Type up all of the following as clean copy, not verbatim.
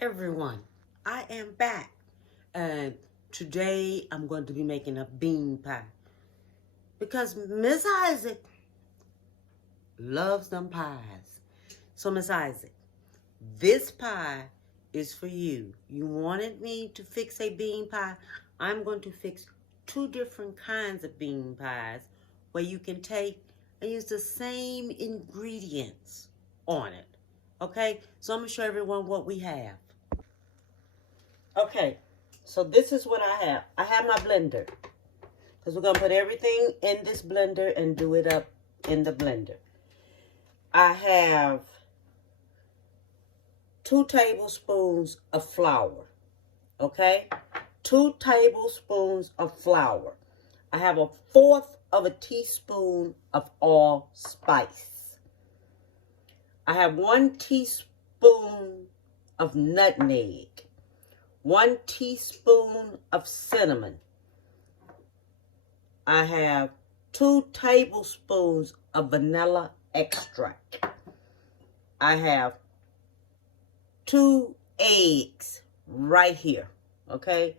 Everyone, I am back, and today I'm going to be making a bean pie because Miss Isaac loves them pies. So Miss Isaac, this pie is for you. You wanted me to fix a bean pie. I'm going to fix two different kinds of bean pies where you can take and use the same ingredients on it. Okay, so I'm going to show everyone what we have. Okay, so this is what I have. I have my blender because we're going to put everything in this blender and do it up in the blender. I have 2 tablespoons of flour, okay? 2 tablespoons of flour. I have 1/4 of a teaspoon of allspice. I have 1 teaspoon of nutmeg. 1 teaspoon of cinnamon. I have 2 tablespoons of vanilla extract. I have 2 eggs right here, okay?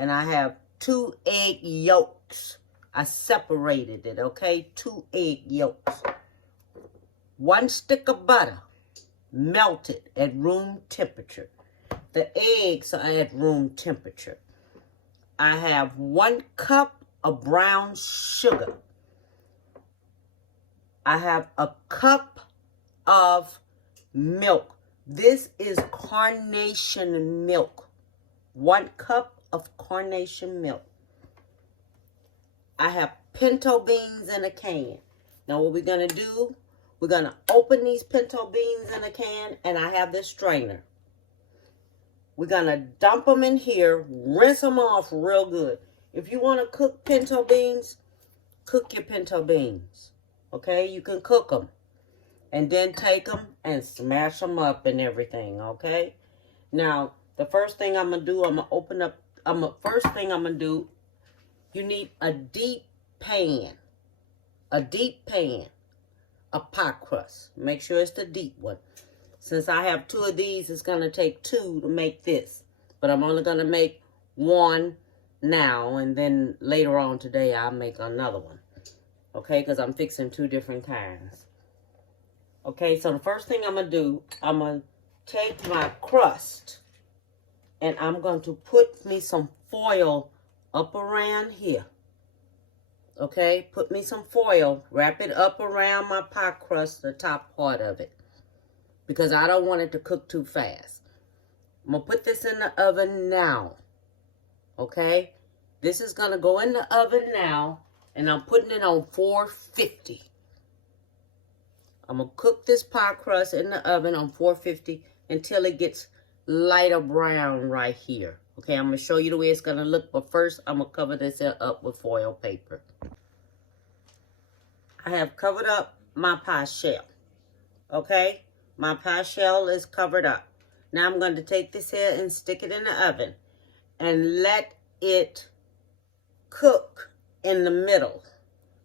And I have 2 egg yolks. I separated it, okay? 2 egg yolks. 1 stick of butter, melted at room temperature. The eggs are at room temperature. I have 1 cup of brown sugar. I have a cup of milk. This is carnation milk. 1 cup of carnation milk. I have pinto beans in a can. Now what we're going to do, we're going to open these pinto beans in a can, and I have this strainer. We're going to dump them in here, rinse them off real good. If you want to cook pinto beans, cook your pinto beans. Okay, you can cook them. And then take them and smash them up and everything, okay? Now, the first thing I'm going to do, I'm going to open up, first thing I'm going to do, you need a deep pan. A deep pan. A pie crust. Make sure it's the deep one. Since I have 2 of these, it's going to take 2 to make this. But I'm only going to make 1 now. And then later on today, I'll make another one. Okay, because I'm fixing 2 different kinds. Okay, so the first thing I'm going to do, I'm going to take my crust. And I'm going to put me some foil up around here. Okay, put me some foil. Wrap it up around my pie crust, the top part of it. Because I don't want it to cook too fast. I'm going to put this in the oven now. Okay? This is going to go in the oven now. And I'm putting it on 450. I'm going to cook this pie crust in the oven on 450 until it gets lighter brown right here. Okay, I'm going to show you the way it's going to look. But first, I'm going to cover this up with foil paper. I have covered up my pie shell. Okay? My pie shell is covered up. Now I'm going to take this here and stick it in the oven and let it cook in the middle.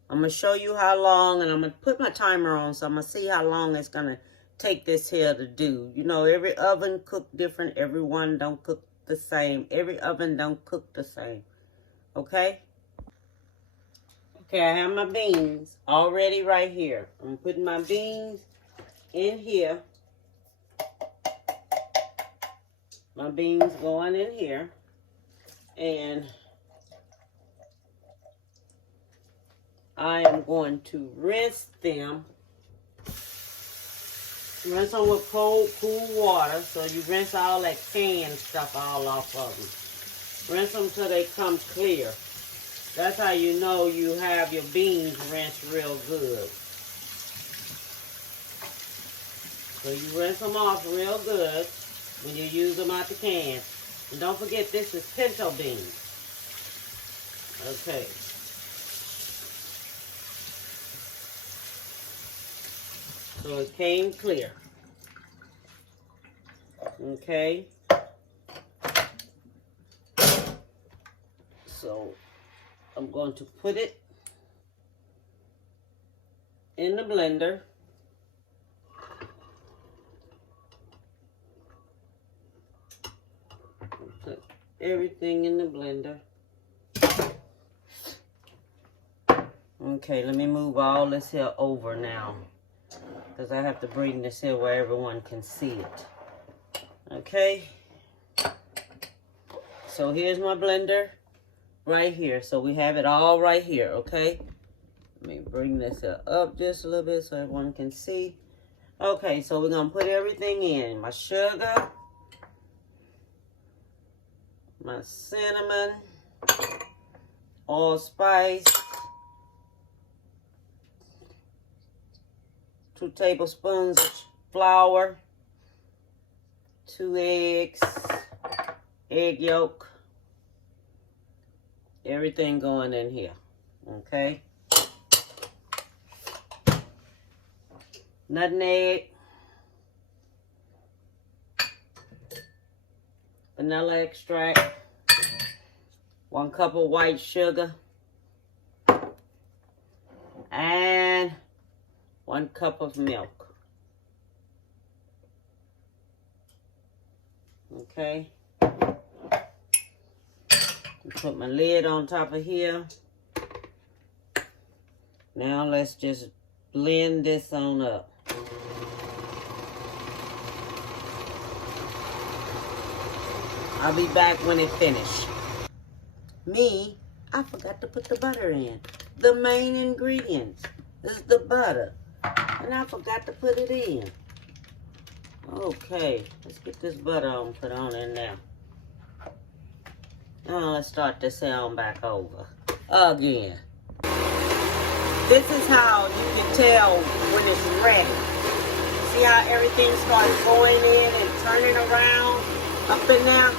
I'm going to show you how long, and I'm going to put my timer on, so I'm going to see how long it's going to take this here to do. You know, every oven cook different. Every one don't cook the same. Every oven don't cook the same. Okay? Okay, I have my beans already right here. I'm putting my beans in here. My beans going in here. And I am going to rinse them. Rinse them with cool water. So you rinse all that canned stuff all off of them. Rinse them till they come clear. That's how you know you have your beans rinsed real good. So you rinse them off real good when you use them out the can. And don't forget, this is pinto beans. Okay. So it came clear. Okay. So I'm going to put it in the blender. Put everything in the blender. Okay, let me move all this here over now, because I have to bring this here where everyone can see it. Okay, so here's my blender right here. So we have it all right here, okay? Let me bring this up just a little bit so everyone can see. Okay, so we're going to put everything in. My sugar, my cinnamon, allspice, 2 tablespoons of flour, 2 eggs, egg yolk, everything going in here, okay? Nutmeg, vanilla extract, 1 cup of white sugar, and 1 cup of milk. Okay. Put my lid on top of here. Now let's just blend this on up. I'll be back when it's finished. I forgot to put the butter in. The main ingredients is the butter. And I forgot to put it in. Okay, let's get this butter on, put on in there. Now let's start this sound back over again. This is how you can tell when it's ready. See how everything starts going in and turning around up in there?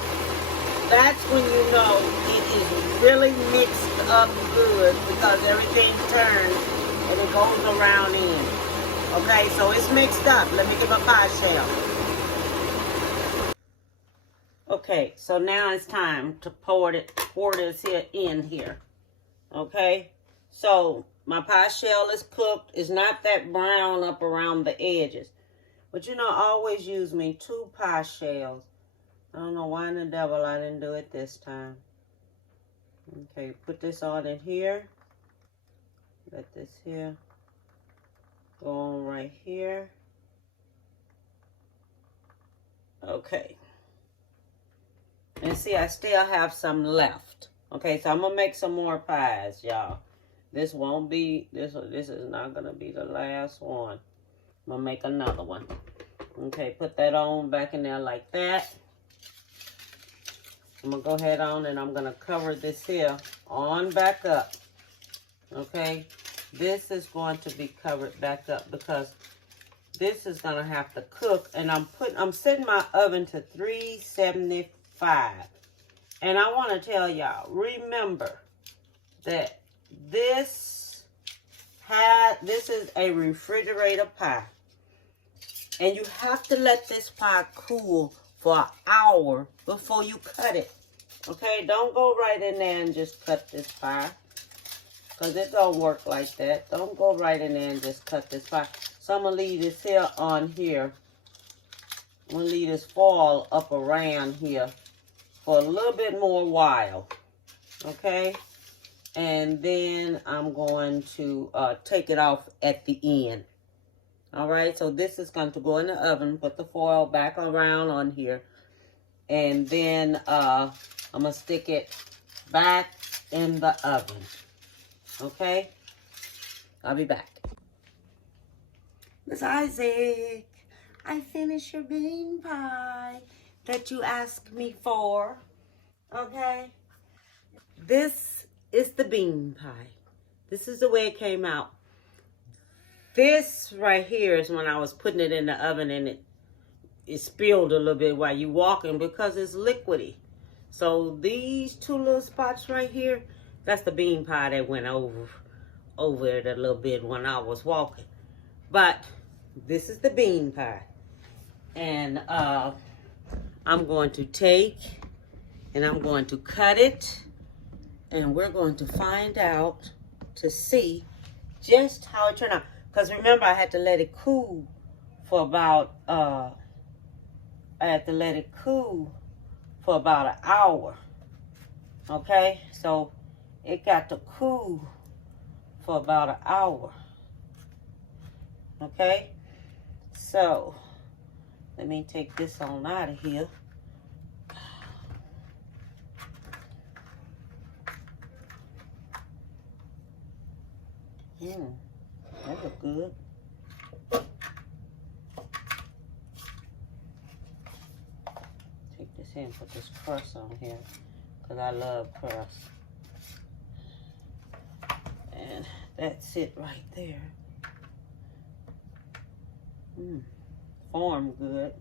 That's when you know it is really mixed up good, because everything turns and it goes around in. Okay, so it's mixed up. Let me get my pie shell. Okay, so now it's time to pour this here in here. Okay, so my pie shell is cooked. It's not that brown up around the edges. But you know, I always use me 2 pie shells. I don't know why in the devil I didn't do it this time. Okay, put this on in here. Let this here go on right here. Okay. And see, I still have some left. Okay, so I'm going to make some more pies, y'all. This won't be, this is not going to be the last one. I'm going to make another one. Okay, put that on back in there like that. I'm going to go ahead on and I'm going to cover this here on back up. Okay, this is going to be covered back up because this is going to have to cook. And I'm setting my oven to 375. And I want to tell y'all, remember that this is a refrigerator pie. And you have to let this pie cool for an hour before you cut it. Okay, don't go right in there and just cut this pie, because it don't work like that. Don't go right in there and just cut this pie. So I'm going to leave this here on here. I'm going to leave this foil up around here for a little bit more while. Okay, and then I'm going to take it off at the end. All right, so this is going to go in the oven. Put the foil back around on here. And then I'm going to stick it back in the oven. Okay? I'll be back. Miss Isaac, I finished your bean pie that you asked me for. Okay? This is the bean pie. This is the way it came out. This right here is when I was putting it in the oven and it spilled a little bit while you walking because it's liquidy. So these 2 little spots right here, that's the bean pie that went over it a little bit when I was walking. But this is the bean pie. And I'm going to take and I'm going to cut it. And we're going to find out to see just how it turned out. Because remember, I had to let it cool for about, for about an hour. Okay, so it got to cool for about an hour. Okay, so let me take this on out of here. That look good. Take this here and put this crust on here, because I love crust. And that's it right there. Form good.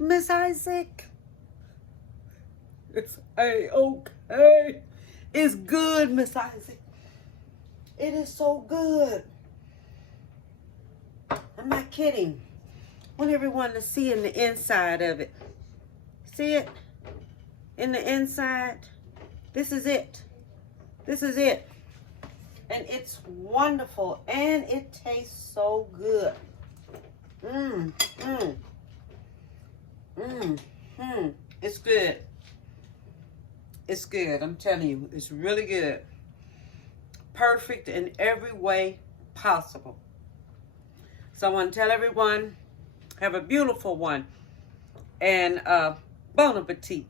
Miss Isaac, it's A-okay. It's good, Miss Isaac. It is so good. I'm not kidding. I want everyone to see in the inside of it. See it? In the inside. This is it. This is it. And it's wonderful. And it tastes so good. It's good. It's good. I'm telling you. It's really good. Perfect in every way possible. So I want to tell everyone, have a beautiful one. And bon appetit.